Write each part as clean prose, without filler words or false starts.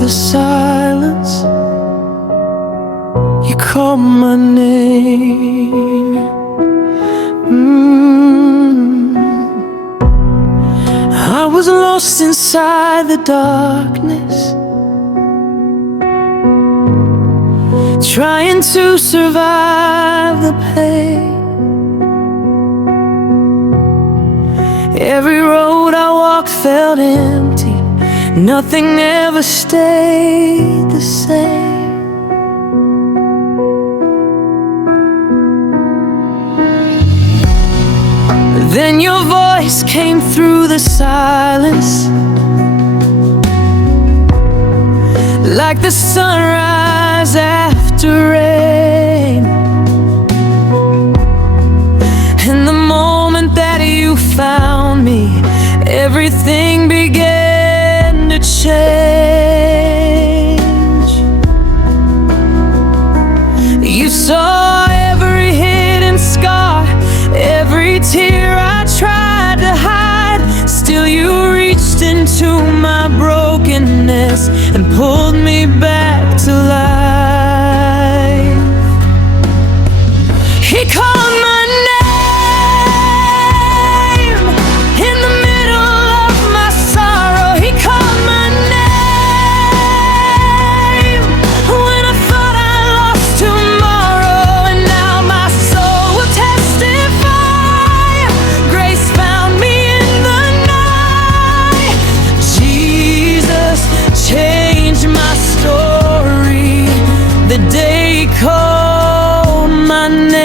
the silence, you call my name. I was lost inside the darkness, trying to survive the pain. Every road I walked felt empty, nothing ever stayed the same. Then your voice came through the silence, like the sunrise after rain. And the moment that you found me, everything began to change. You saw every hidden scar, every tear I tried to hide. Still you reached into my brokenness and pulled me back to life. He called my name in the middle of my sorrow. He called my name when I thought I lost tomorrow. And now my soul will testify, grace found me in the night. Jesus changed my story the day he called my name.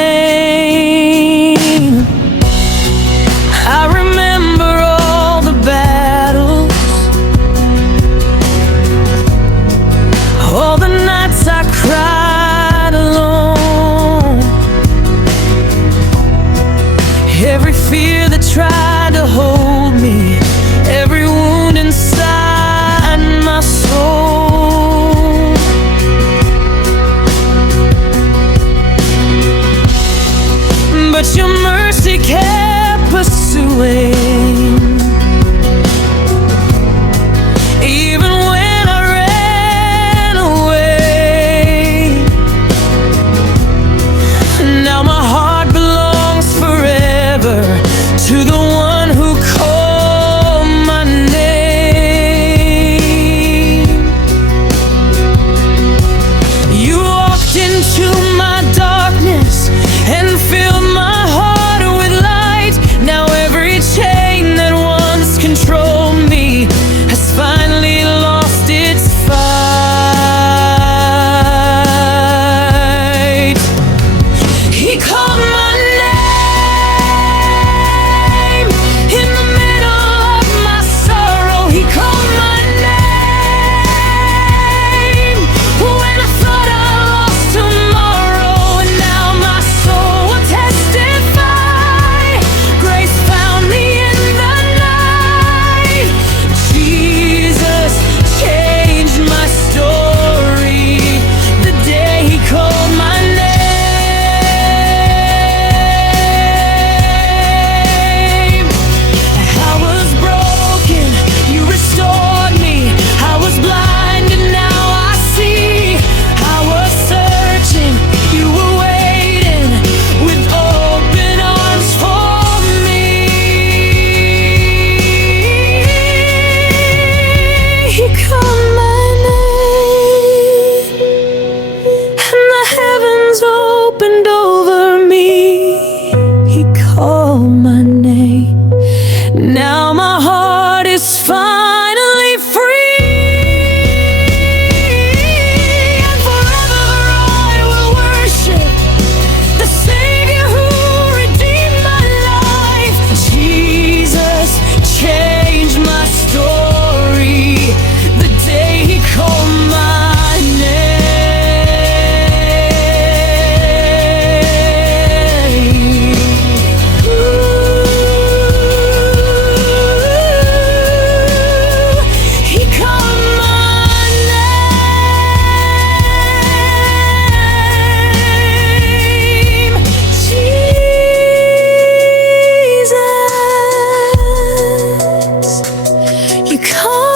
I remember all the battles, all the nights I cried alone, every fear that tried to hold me, every wound inside my soul. But your mercy kept pursuing, even when I ran away. Now my heart belongs forever to the one who called my name. You walked into my darkness and filled my heart with light. Now every chain that once controlled me has finally lost its fight. He called my name in the middle of my sorrow. He called my name when I thought I lost tomorrow. And now my soul will testify, grace found me in the night. Jesus changed my story the day he called my name. I was broken, you restored me. I was blind and now I see. I was searching, you were waiting with open arms for me. He called my name and the heavens opened over me. He called my name. Now my heart is finally free, and forever I will worship the Savior who redeemed my life. Jesus changed my story the day he called my name. He called my name. Jesus, you called